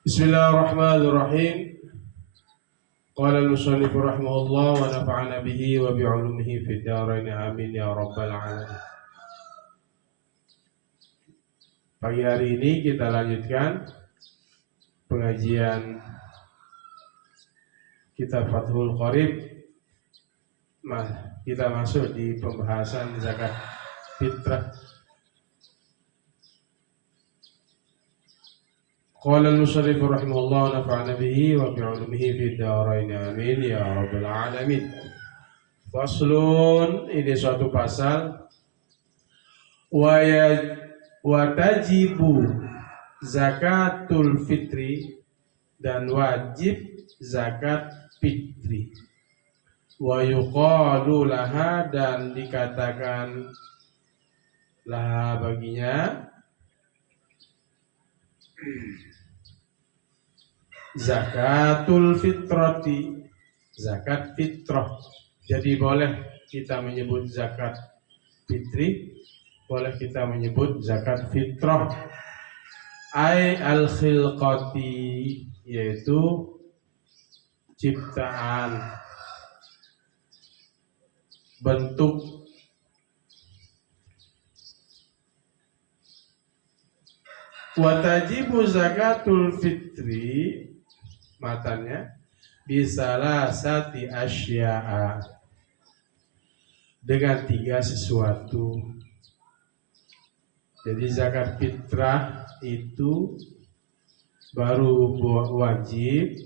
Bismillahirrahmanirrahim. Qala al-musannif rahimahullah wa nafa'ana bihi wa bi'ulumihi fid dharain amin ya rabbal alamin. Pagi hari ini kita lanjutkan pengajian kitab Fathul Qorib. Kita masuk di pembahasan zakat fitrah. Qala al-musannif rahimahullah wa nafa'ana bihi wa bi'ulumihi fid dharain amin ya rabbal alamin. Faslun, ini suatu pasal. Wa tajibu zakatul fitri, dan wajib zakat fitri. Wa yuqalu laha, dan dikatakan laha baginya zakatul fitrati, zakat fitrah. Jadi boleh kita menyebut zakat fitri, boleh kita menyebut zakat fitrah. Ai al-khilqati, yaitu ciptaan, bentuk. Wa tajibu zakatul fitri, matanya bisalasati asya'a, dengan 3 sesuatu. Jadi zakat fitrah itu baru wajib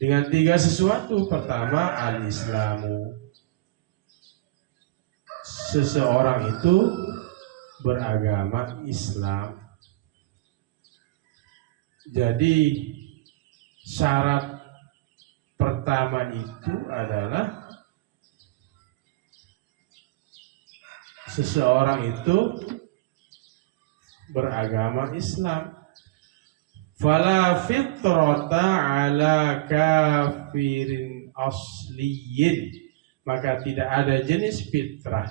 dengan 3 sesuatu. Pertama, al-islamu, seseorang itu beragama Islam. Jadi syarat pertama itu adalah seseorang itu beragama Islam. Fala fitrata ala kafirin asliyin, maka tidak ada jenis fitrah.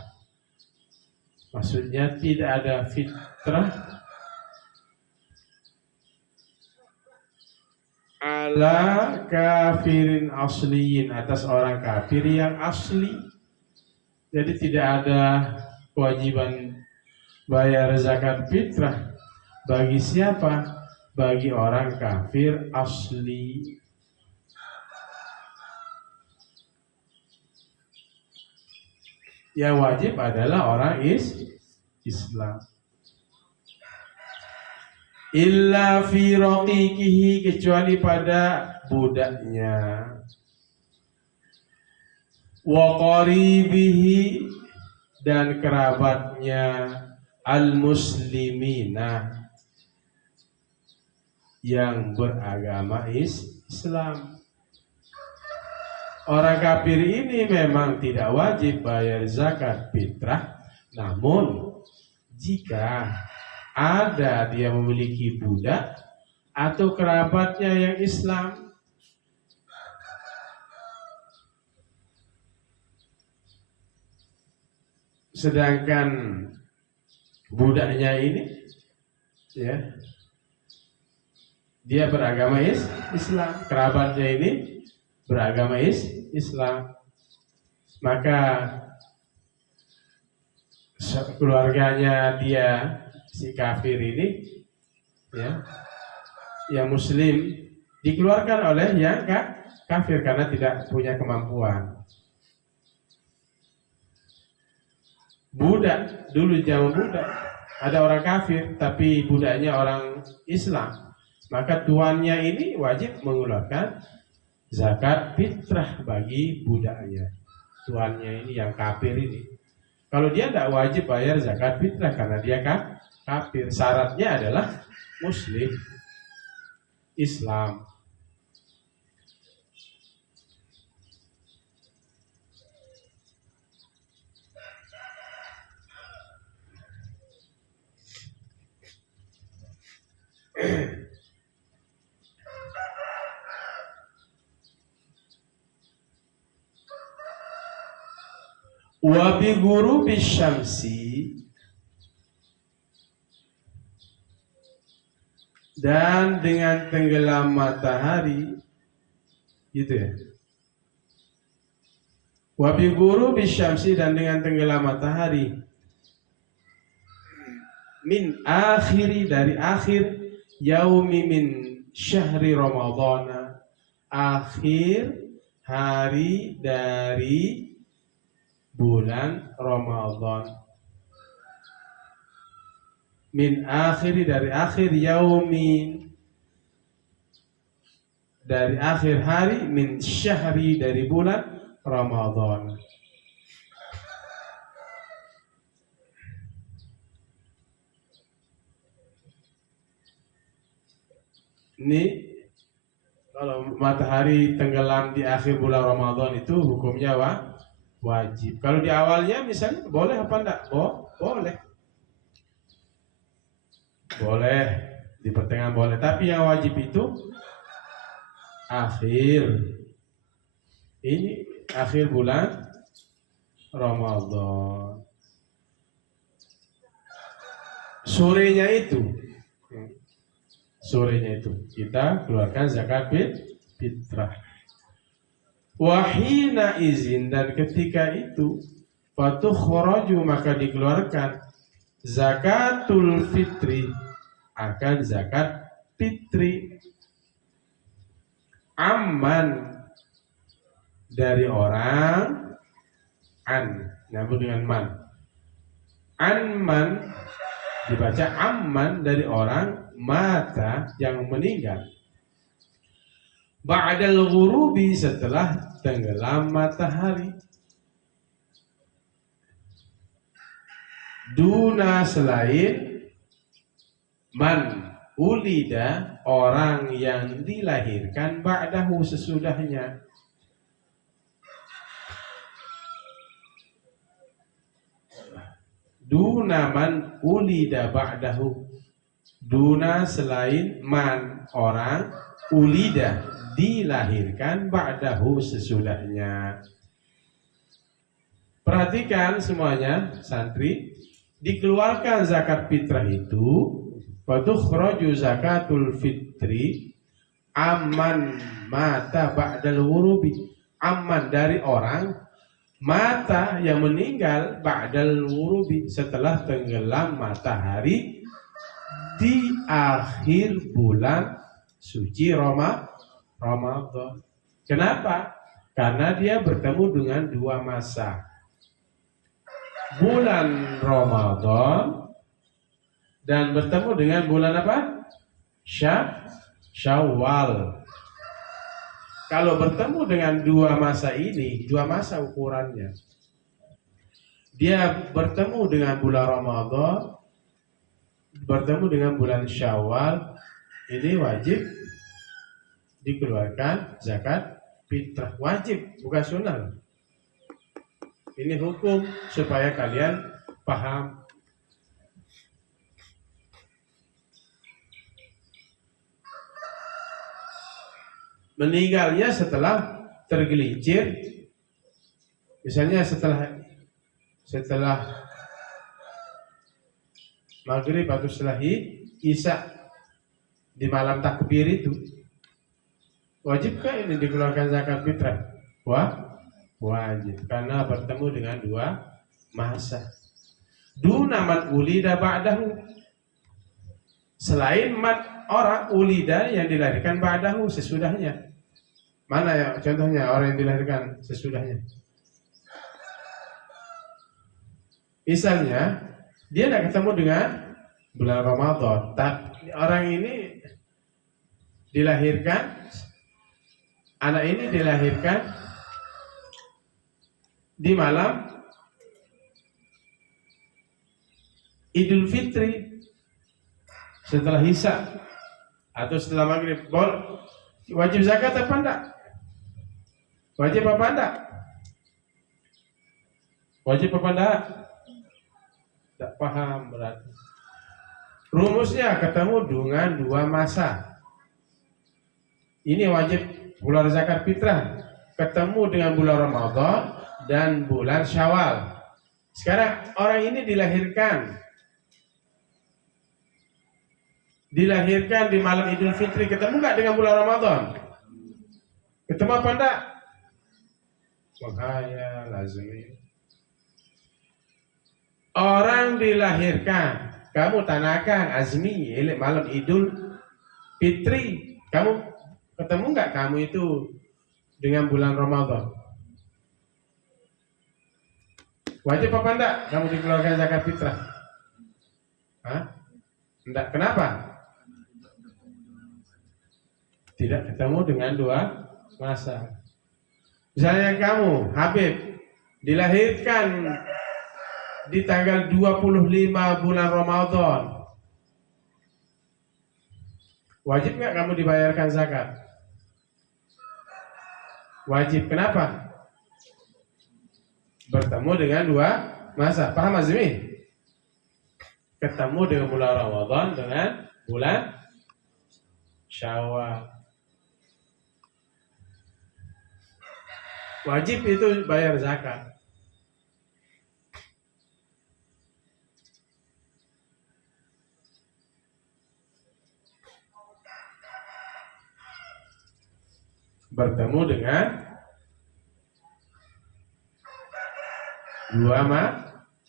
Maksudnya tidak ada fitrah ala kafirin asliyin, atas orang kafir yang asli. Jadi tidak ada kewajiban bayar zakat fitrah bagi siapa? Bagi orang kafir asli. Yang wajib adalah orang Islam. Illa fi raqiqihi, kecuali pada budaknya. Wa qaribihi, dan kerabatnya. Al-muslimina, yang beragama Islam. Orang kafir ini memang tidak wajib bayar zakat fitrah, namun jika ada dia memiliki budak atau kerabatnya yang Islam, sedangkan budaknya ini ya, dia beragama Islam, kerabatnya ini beragama Islam, maka keluarganya dia, si kafir ini ya, yang muslim, dikeluarkan oleh yang kafir karena tidak punya kemampuan. Budak, dulu zaman budak ada orang kafir tapi budaknya orang Islam, maka tuannya ini wajib mengeluarkan zakat fitrah bagi budaknya. Tuannya ini yang kafir ini, kalau dia tidak wajib bayar zakat fitrah karena dia kafir. Syaratnya adalah muslim, Islam. Wa bi ghurubi syamsi, dan dengan tenggelam matahari, gitu ya. Wa bi ghurubi syamsi, dan dengan tenggelam matahari, min akhiri, dari akhir, yaumi min syahri ramadhana, akhir hari dari bulan Ramadan. Min akhiri, dari akhir, yaumi, dari akhir hari, min syahri, dari bulan Ramadan. Ini kalau matahari tenggelam di akhir bulan Ramadan itu hukumnya wajib. Kalau di awalnya misalnya boleh apa enggak? Boleh. Boleh, di pertengahan boleh. Tapi yang wajib itu akhir. Ini akhir bulan Ramadan. Sorenya itu kita keluarkan zakat fitrah. Wahina izin, dan ketika itu fatukhraju, maka dikeluarkan zakatul fitri, akan zakat fitri, amman, dari orang, nyambung dengan man, anman dibaca amman, dari orang, mata, yang meninggal, ba'dal ghurubi, setelah tenggelam matahari, duna, selain, man ulida, orang yang dilahirkan, ba'dahu, sesudahnya. Duna man ulida ba'dahu, duna, selain, man, orang, ulida, dilahirkan, ba'dahu, sesudahnya. Perhatikan semuanya santri, dikeluarkan zakat fitrah itu, fatukhraju zakatul fitri amman mata ba'dal ghurubi, amman, dari orang, mata, yang meninggal, ba'dal ghurubi, setelah tenggelam matahari di akhir bulan suci Ramadan. Kenapa? Karena dia bertemu dengan dua masa, bulan Ramadan dan bertemu dengan bulan apa? Syawal. Kalau bertemu dengan dua masa ini, dua masa ukurannya, dia bertemu dengan bulan Ramadan, bertemu dengan bulan Syawal, ini wajib dikeluarkan zakat fitrah. Wajib, bukan sunnah. Ini hukum supaya kalian paham. Meninggalnya setelah tergelincir, misalnya setelah maghrib atau setelah isya di malam takbir itu, wajibkah ini dikeluarkan zakat fitrah? Wajib, karena bertemu dengan dua masa. Duna man ulida ba'dahu, selain man, orang, ulida, yang dilahirkan ba'dahu, sesudahnya. Mana ya contohnya orang yang dilahirkan sesudahnya? Misalnya dia tidak ketemu dengan bulan Ramadan, tapi orang ini dilahirkan, anak ini dilahirkan di malam Idul Fitri, setelah Isya atau setelah maghrib. Wajib zakat apa enggak? Wajib apa enggak? Wajib apa enggak? Tidak paham berarti. Rumusnya ketemu dengan dua masa. Ini wajib keluar zakat fitrah, ketemu dengan bulan Ramadan dan bulan Syawal. Sekarang orang ini dilahirkan dilahirkan di malam Idul Fitri, ketemu nggak dengan bulan Ramadan? Ketemu apa enggak? Menghayal, lazmi. Orang dilahirkan, kamu tanahkan azmi, malam Idul Fitri, kamu ketemu nggak kamu itu dengan bulan Ramadan? Wajib apa enggak kamu dikeluarkan zakat fitrah? Hah? Enggak, kenapa? Tidak ketemu dengan dua masa. Misalnya kamu, Habib, dilahirkan di tanggal 25 bulan Ramadan, wajib nggak kamu dibayarkan zakat? Wajib, kenapa? Bertemu dengan dua masa. Paham Azmi? Ketemu dengan bulan Ramadan dengan bulan Syawal. Wajib itu bayar zakat. Bertemu dengan dua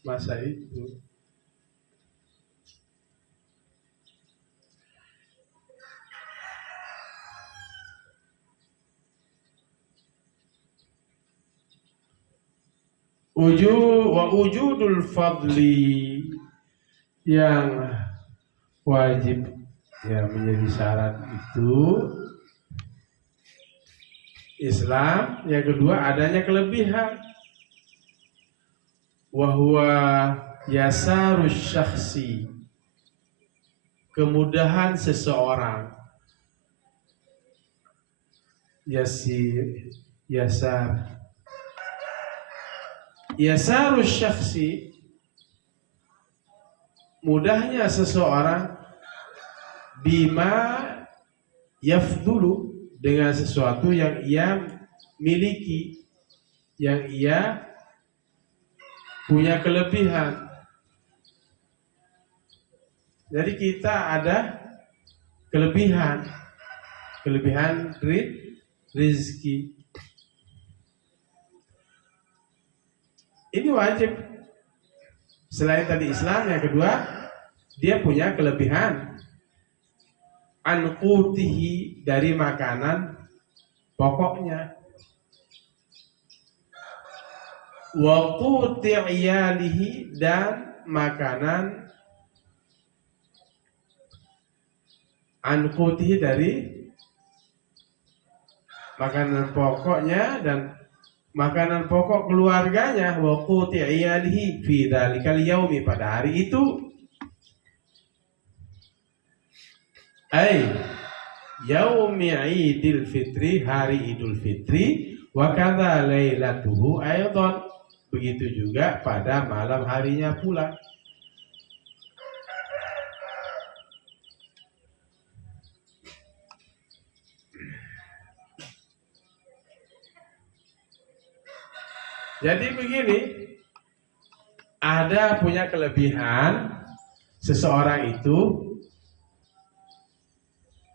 masa itu. Wujudul fadli, yang wajib ya menjadi syarat itu Islam. Yang kedua, adanya kelebihan. Wahwa yasarus syakhsi, kemudahan seseorang. Yasarus syakhsi, mudahnya seseorang, bima yafdulu, dengan sesuatu yang ia miliki, yang ia punya kelebihan. Jadi kita ada kelebihan rezeki. Ini wajib. Selain tadi Islam, yang kedua, dia punya kelebihan an qutihi, dari makanan pokoknya, wa quti iyalihi, dan makanan an qutihi, dari makanan pokoknya dan makanan pokok keluarganya, wa quti iyalihi fi dzalikal yaumi, pada hari itu. Ai yaumi Idul Fitri, hari Idul Fitri, wa kadza lailatuhu aidan, begitu juga pada malam harinya pula. Jadi begini, ada punya kelebihan seseorang itu,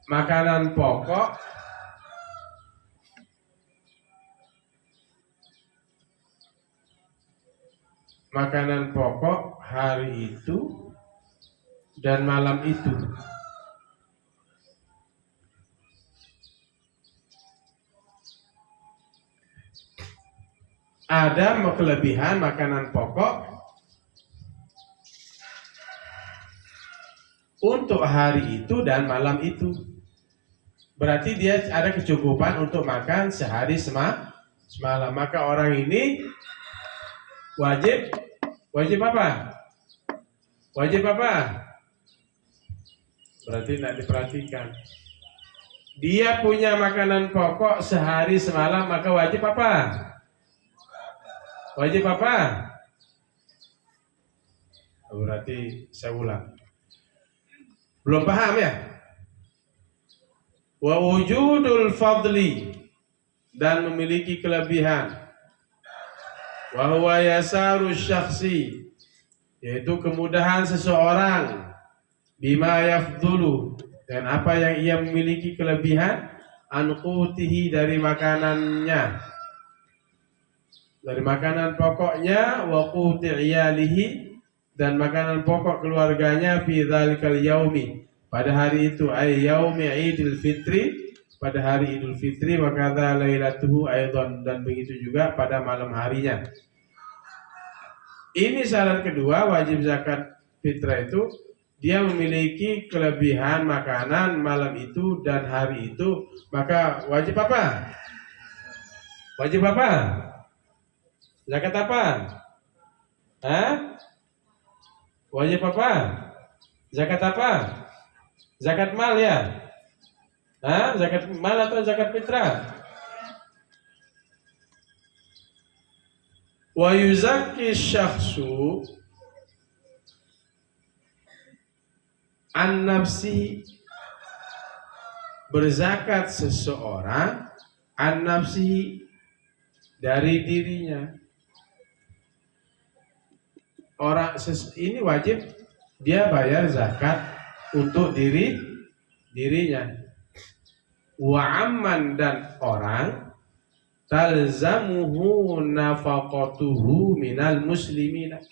makanan pokok hari itu dan malam itu. Ada kelebihan makanan pokok untuk hari itu dan malam itu. Berarti dia ada kecukupan untuk makan sehari semalam. Maka orang ini wajib apa? Wajib apa? Berarti tidak diperhatikan. Dia punya makanan pokok sehari semalam, maka wajib apa? Wajib apa? Berarti saya ulang. Belum paham ya? Wa wujudul fadli, dan memiliki kelebihan. Wa huwa yasarus syakhsi, yaitu kemudahan seseorang. bima yafdulu, dan apa yang ia memiliki kelebihan, an qutihi, dari makanannya, dari makanan pokoknya, wa quti iyalihi, dan makanan pokok keluarganya, fi dzalikal yaumi, pada hari itu, ay yaumi Idul Fitri, pada hari Idul Fitri, wa kadza lailatuhu aidan, dan begitu juga pada malam harinya. Ini syarat kedua wajib zakat fitrah itu, dia memiliki kelebihan makanan malam itu dan hari itu, maka wajib apa? Wajib apa? Zakat apa? Hah? Wajib apa? Zakat apa? Zakat mal ya? Hah? Zakat mal atau zakat fitrah? Wa yuzakki syakhsu an nafsi, berzakat seseorang, an nafsi, dari dirinya. Orang ini wajib dia bayar zakat untuk dirinya. Wa amman, dan orang, talzamuhu nafaqatuhu minal muslimina.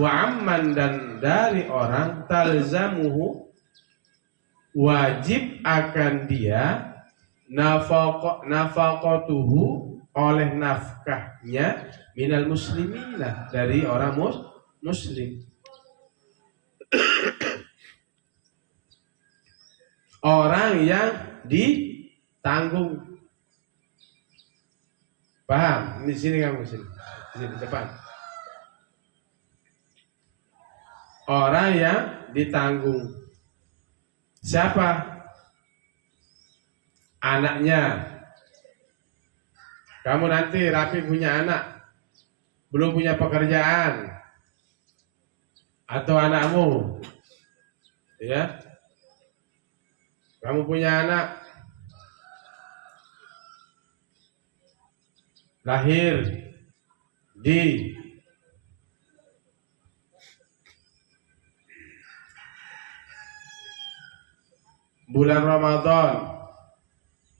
Wa amman, dan dari orang, talzamuhu, wajib akan dia, nafaqatuhu, oleh nafkahnya, minal muslimina, dari orang muslim. Orang yang ditanggung. Paham? Di sini kamu, sini di depan. Orang yang ditanggung. Siapa? Anaknya. Kamu nanti Rafi punya anak, belum punya pekerjaan, atau anakmu, ya, kamu punya anak, lahir di bulan Ramadan,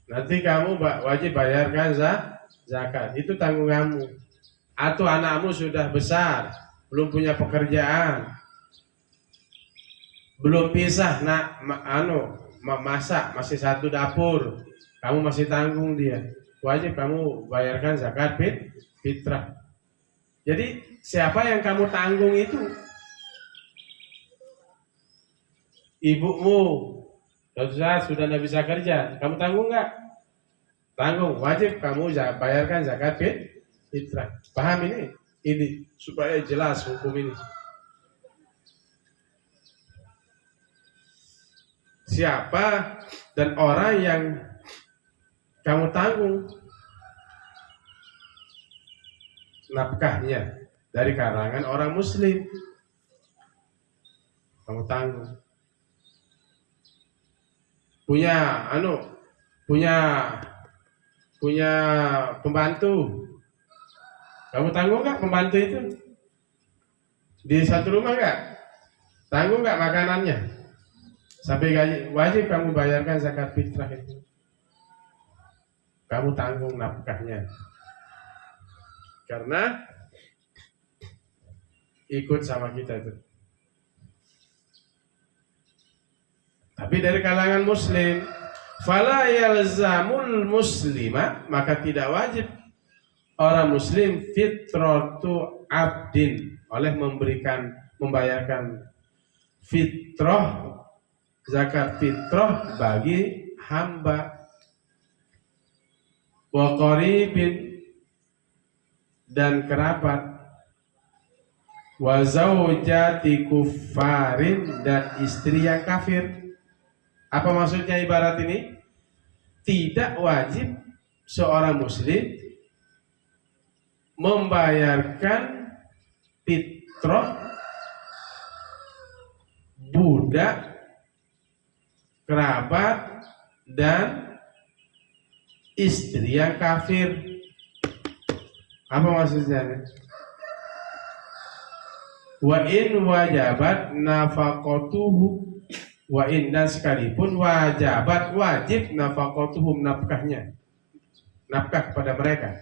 nanti kamu wajib bayarkan zakat, itu tanggung kamu. Atau anakmu sudah besar, belum punya pekerjaan, belum pisah, masak, masih satu dapur, kamu masih tanggung dia, wajib kamu bayarkan zakat fitrah. Jadi siapa yang kamu tanggung itu? Ibumu suatu saat sudah tidak bisa kerja, kamu tanggung nggak? Tanggung, wajib kamu bayarkan zakat fitrah. Paham ini? Ini supaya jelas hukum ini. Siapa dan orang yang kamu tanggung nafkahnya dari kalangan orang muslim, kamu tanggung. Punya pembantu, kamu tanggung nggak pembantu itu? Di satu rumah nggak? Tanggung nggak makanannya? Sampai gaji, wajib kamu bayarkan zakat fitrah itu. Kamu tanggung nafkahnya, karena ikut sama kita itu. Tapi dari kalangan muslim, fala yalzamul muslima, maka tidak wajib orang muslim fitratu abdin, oleh membayarkan fitrah, zakat fitrah bagi hamba, wa qaribin, dan kerabat, wa zaujati kuffarin, dan istri yang kafir. Apa maksudnya ibarat ini? Tidak wajib seorang muslim membayarkan fitrah budak, kerabat, dan istri yang kafir. Apa maksudnya? Wa in wajabat nafaqatuhu, wa in dan sekalipun wajib nafaqatuhum, nafkahnya, nafkah kepada mereka.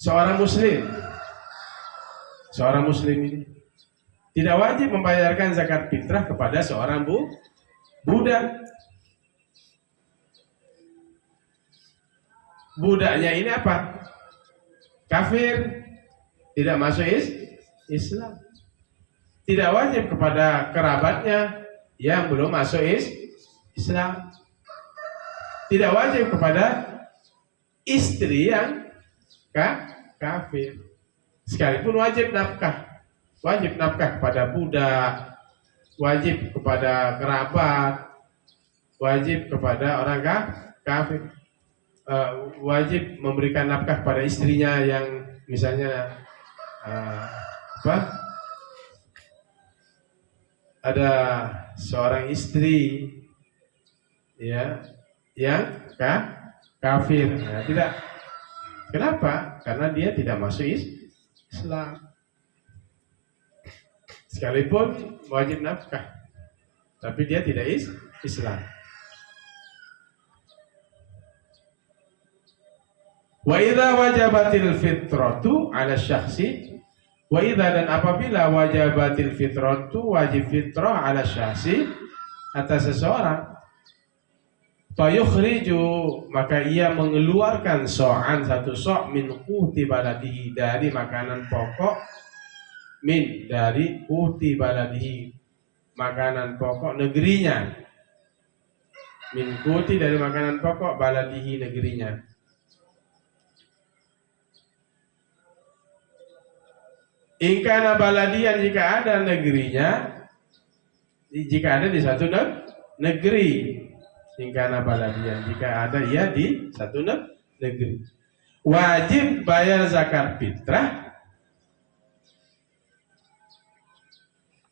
Seorang muslim ini tidak wajib membayarkan zakat fitrah kepada seorang budak. Budaknya ini apa? Kafir, tidak masuk Islam. Tidak wajib kepada kerabatnya yang belum masuk Islam. Tidak wajib kepada istri yang kafir. Sekalipun wajib nafkah kepada budak, wajib kepada kerabat, wajib kepada orang kafir. Wajib memberikan nafkah pada istrinya yang misalnya ada seorang istri ya yang kafir. Nah, tidak. Kenapa? Karena dia tidak masuk Islam. Sekalipun wajib nafkah, tapi dia tidak Islam. Wa idza wajabatil fitratu 'ala syakhsi, wa idza dan apabila wajabatil fitratu, wajib fitrah 'ala syakhsi, atas seseorang, fayukhriju, maka ia mengeluarkan so'an, satu so' min quti baladihi, dari makanan pokok, dari quti baladihi, makanan pokok negerinya, min quti, dari makanan pokok baladihi, negerinya. Ingkana baladian, jika ada negerinya, jika ada di satu negeri. Ingkana baladian, jika ada ia di satu negeri. Wajib bayar zakat fitrah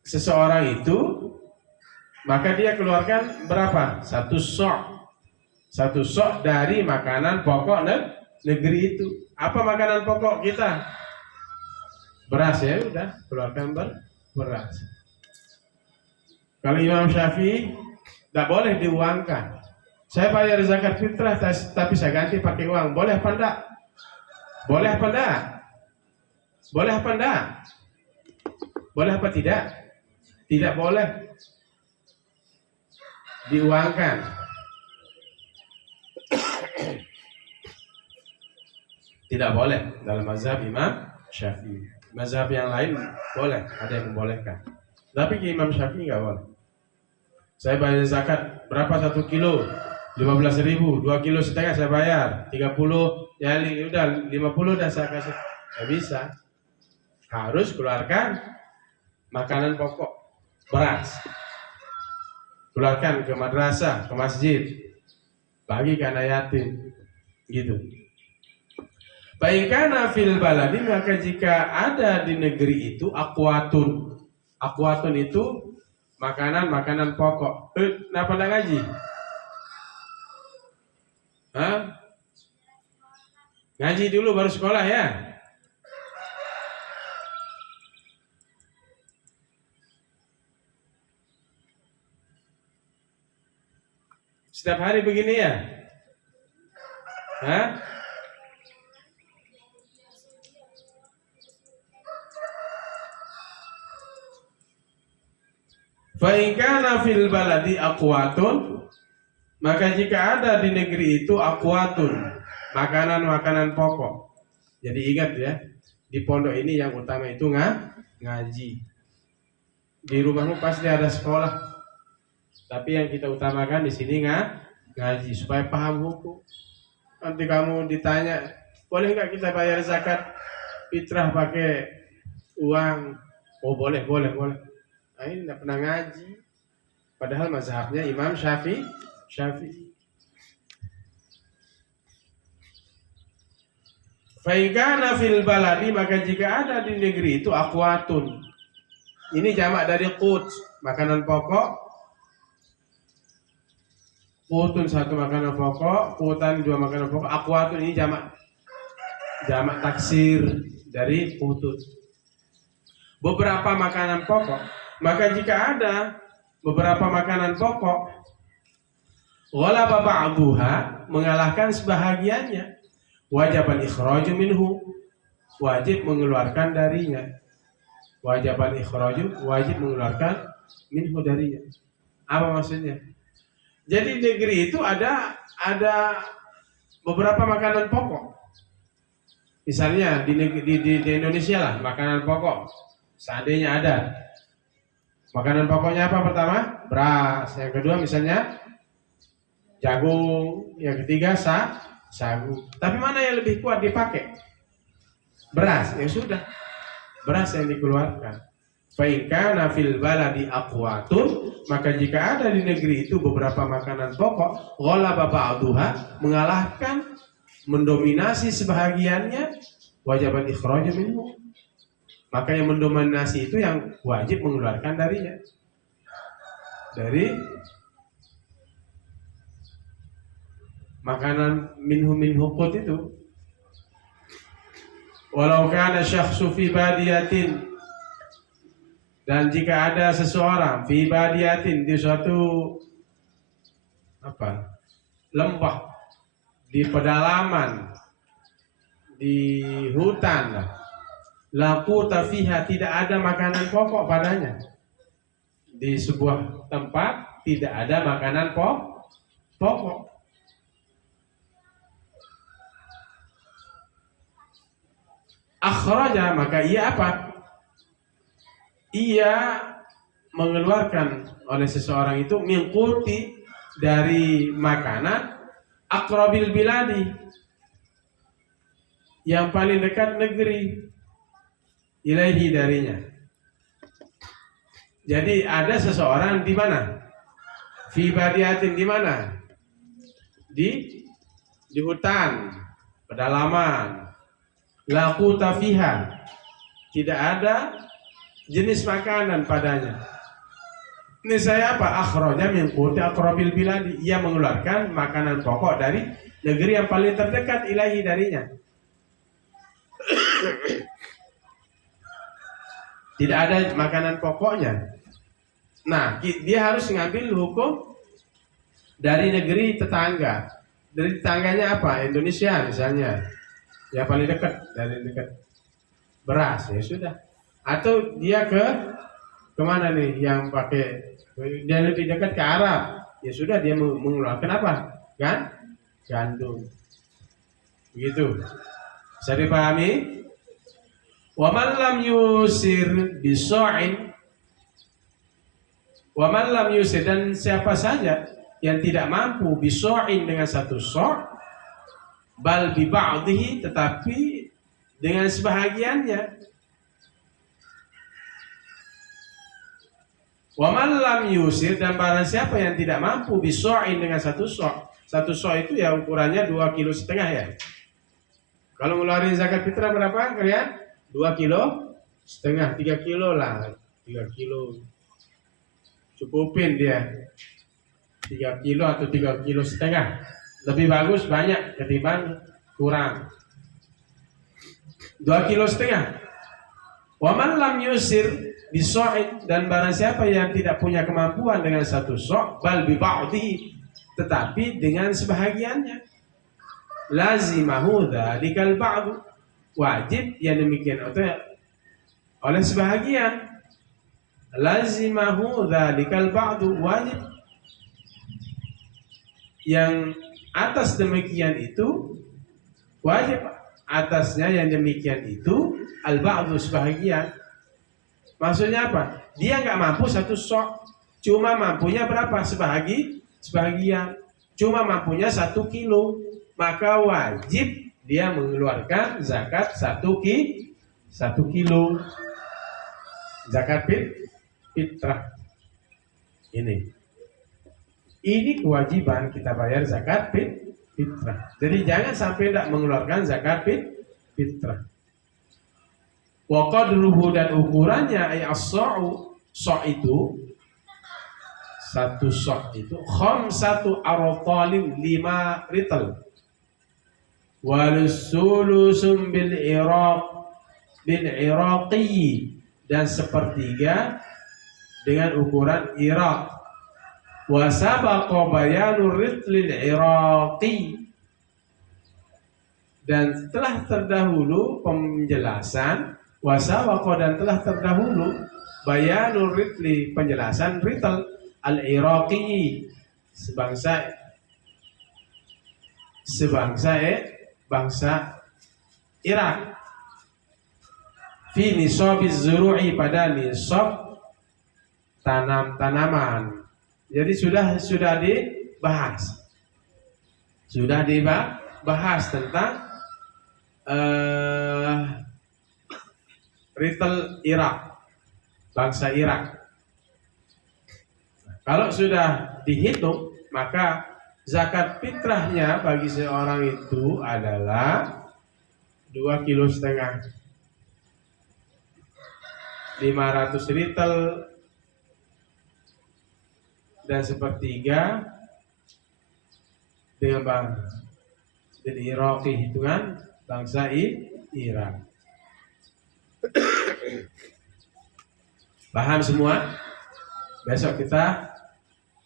seseorang itu, maka dia keluarkan berapa? Satu sok dari makanan pokok negeri itu. Apa makanan pokok kita? Beras, ya udah, keluarkan beras. Kalau Imam Syafi'i tidak boleh diuangkan. Saya bayar zakat fitrah tapi saya ganti pakai uang. Boleh apa enggak? Boleh apa enggak? Boleh apa enggak? Boleh apa tidak? Tidak boleh diuangkan. Tidak boleh dalam mazhab Imam Syafi'i. Mazhab yang lain boleh, ada yang membolehkan. Tapi Imam Syafi'i nggak boleh. Saya bayar zakat berapa 1 kilo? 15.000, 2,5 kilo saya bayar 30, ya udah 50 dah saya kasih. Nggak bisa. Harus keluarkan makanan pokok, beras. Keluarkan ke madrasah, ke masjid, bagi ke anak yatim, gitu. Baikana fil baladi, maka jika ada di negeri itu akwatun. Akwatun itu makanan pokok. Kenapa enggak ngaji? Hah? Ngaji dulu baru sekolah ya. Setiap hari begini ya? Hah? Fa'ikana fil baladi akwatun, maka jika ada di negeri itu akwatun, makanan pokok. Jadi ingat ya, di pondok ini yang utama itu ngaji. Di rumahmu pasti ada sekolah, tapi yang kita utamakan di sini ngaji supaya paham hukum. Nanti kamu ditanya, boleh nggak kita bayar zakat fitrah pakai uang? Oh boleh. Nah, ini tidak pernah ngaji. Padahal mazhabnya Imam Syafi'i. Faikana fil baladi, maka jika ada di negeri itu akwatun. Ini jamak dari qut, makanan pokok. Qutun satu makanan pokok, qutan dua makanan pokok. Akwatun ini jamak taksir dari qutun. beberapa makanan pokok, maka jika ada beberapa makanan pokok, ghalaba ba'duha, mengalahkan sebahagiannya, wajib al-ikhraju minhu, wajib mengeluarkan darinya. Wajib al-ikhraju, wajib mengeluarkan minhu darinya. Apa maksudnya? Jadi negeri itu ada beberapa makanan pokok. Misalnya di Indonesia lah, makanan pokok. Seandainya ada. Makanan pokoknya apa pertama? Beras. Yang kedua misalnya jagung. Yang ketiga sagu. Tapi mana yang lebih kuat dipakai? Beras. Ya sudah. Beras yang dikeluarkan. Fa in kana fil baladi aqwatun, maka jika ada di negeri itu beberapa makanan pokok, ghalaba ba'duha, mengalahkan, mendominasi sebahagiannya, wajib al-ikhraj minhu, maka yang mendominasi itu yang wajib mengeluarkan darinya, dari makanan minhu qut itu. Walau kana syakhsu fi badiyatin, dan jika ada seseorang fi badiyatin, di suatu lembah, di pedalaman, di hutan, laquta fiha, tidak ada makanan pokok padanya. Di sebuah tempat tidak ada makanan pokok. Akhraja, maka ia apa? Ia mengeluarkan oleh seseorang itu mingkuti, dari makanan aqrabil biladi, yang paling dekat negeri, ilaihi, darinya. Jadi ada seseorang di mana? Fi badiyatin, di mana? Di hutan, pedalaman. Laquta fiha, tidak ada jenis makanan padanya. Ini saya apa? Akhraja min quti aqrabil biladi, ia mengeluarkan makanan pokok dari negeri yang paling terdekat ilahi, darinya. Tidak ada makanan pokoknya. Nah, dia harus ngambil hukum dari negeri tetangga. Dari tetangganya apa? Indonesia misalnya, yang paling dekat, dari dekat beras, ya sudah. Atau dia kemana nih yang pakai, dia lebih dekat ke Arab, ya sudah, dia mengeluarkan apa? Gandum. Begitu. Bisa dipahami? Wa man lam yusir bisa'in, wa man lam yusir, dan siapa saja yang tidak mampu bisa'in, dengan satu sa', bal bi ba'dihi, tetapi dengan sebahagiannya. Wa man lam yusir, dan barang siapa yang tidak mampu bisa'in, dengan satu sa'. Satu sa' itu ya ukurannya 2,5 kilo ya. Kalau ngeluarin zakat fitrah berapa kalian? 2,5 kilo, 3 kilo lah. 3 kilo cukupin dia. 3 kilo atau 3,5 kilo. Lebih bagus banyak ketimbang kurang. 2,5 kilo. Wa man lam yusir bisa'id, dan barang siapa yang tidak punya kemampuan dengan satu sa', bal bi ba'dihi, tetapi dengan sebahagiannya, lazimahu dzalikal ba'du, wajib yang demikian oleh sebahagian. Lazimahu dzalikal ba'du, wajib yang atas demikian itu, wajib atasnya yang demikian itu al-ba'du, sebahagian. Maksudnya apa? Dia nggak mampu satu sok, cuma mampunya berapa? Sebahagian. Cuma mampunya 1 kilo, maka wajib dia mengeluarkan zakat 1 kilo. Zakat fitrah. Ini kewajiban kita bayar zakat fitrah. Jadi jangan sampai tidak mengeluarkan zakat fitrah. Wa qadruhu, dan ukurannya ay as-sa'u, sa' itu, satu sa' itu 5 artalin, 5 rital. Wal sulusum bil iraqi, dan sepertiga dengan ukuran Irak. Wa sabaqa bayanur ritlil Iraqi, dan telah terdahulu penjelasan wasawaqa, dan telah terdahulu bayanul ritli, penjelasan rital al-Iraqi, bangsa Irak, fi nisabiz zuru'i, pada nisab tanam-tanaman. Jadi sudah dibahas tentang rital Irak, bangsa Irak. Kalau sudah dihitung, maka zakat fitrahnya bagi seorang itu adalah 2,5 kilo, 500 ritel dan sepertiga dengan Iraqi, hitungan bangsa Irak. Paham semua? Besok kita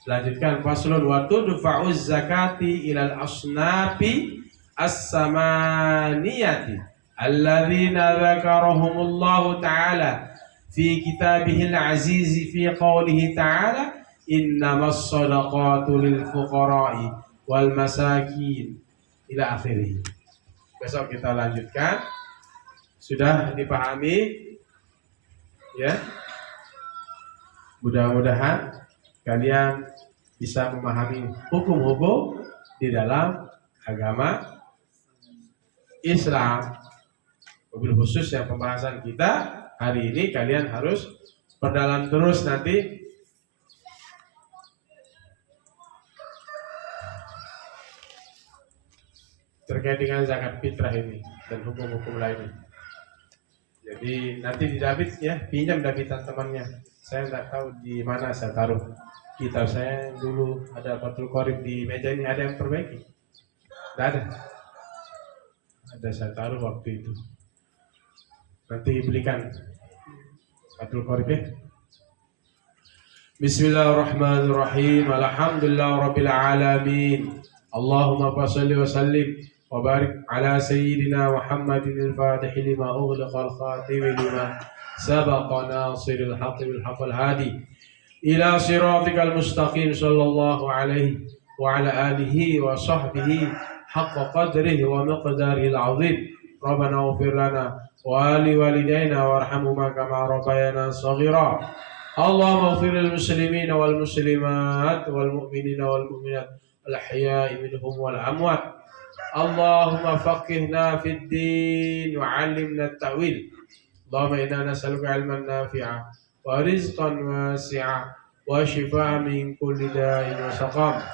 lanjutkan faslun wa tudfa'uz zakati ilal asnafi as-samaniyati alladzina dzakarahumullahu ta'ala fi kitabihil aziz fi qawlihi ta'ala innamas shadaqatu lil fuqara'i wal masakin ila akhirih. Besok kita lanjutkan. Sudah dipahami ya? Mudah-mudahan kalian bisa memahami hukum-hukum di dalam agama Islam. Mobil khusus yang pembahasan kita hari ini, kalian harus perdalam terus nanti. Terkait dengan zakat fitrah ini dan hukum-hukum lainnya. Jadi nanti di David ya, pinjam Davidan temannya. Saya tidak tahu di mana saya taruh kitab saya dulu, ada Fathul Qorib di meja ini, ada yang perbaiki? Tidak ada. Ada saya taruh waktu itu. Nanti belikan Fathul Qorib ya. Bismillahirrahmanirrahim. Alhamdulillahirabbil alamin. Allahumma shalli wa sallim wa barik ala sayyidina Muhammadin al-Fatih lima ughliqa al-khatim lima sabaqa nasiril haqqi bil haqqil hadi ila siratikal mustaqim sallallahu alaihi wa ala alihi wa sahbihi haqqa qadrihi wa miqdarihi al-azim. Rabbana ighfir lana wa li walidayna warhamhuma kama rabbayana shaghira. Allahumma ighfir lil muslimina wal muslimat wal mu'minina wal mu'minat al-ahya'i minhum wal amwat. Allahumma faqihna fid din wa 'allimna at-ta'wil. Allahumma inna nas'aluka 'ilman nafi'a wa rizqan wasi'a wa shifaa'an min kulli da'in wa saqam.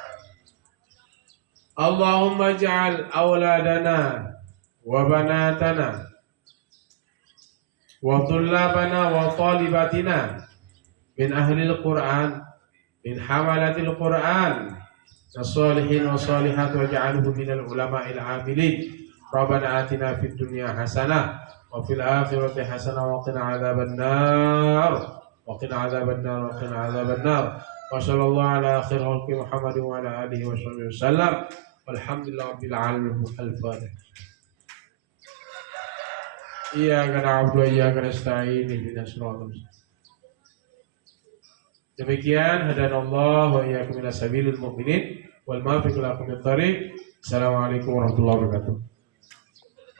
Allahumma ij'al awladana wa banatana wa tullabana wa talibatina min ahli al-Qur'an, min hamalati al-Qur'an, as-salihin wa salihat, waj'alhu minal ulama'il 'amilin. Rabbana atina fid dunya hasanah wa fil akhirati hasanah wa qina adzaban nar wa qina adzaban nar wa qina adzaban nar. Wa sallallahu ala khairil khalqi Muhammadin wa ala alihi wa sahbihi wasallam. Walhamdulillahi rabbil alamin. Al-Fatihah. Iyyaka na'budu wa iyyaka nasta'in. Ihdinas siratal mustaqim. Demikian hadanallahu wa iyyakum ila sabilil mu'minin wal muwaffiq lakum lit thariq. Assalamualaikum warahmatullahi wabarakatuh.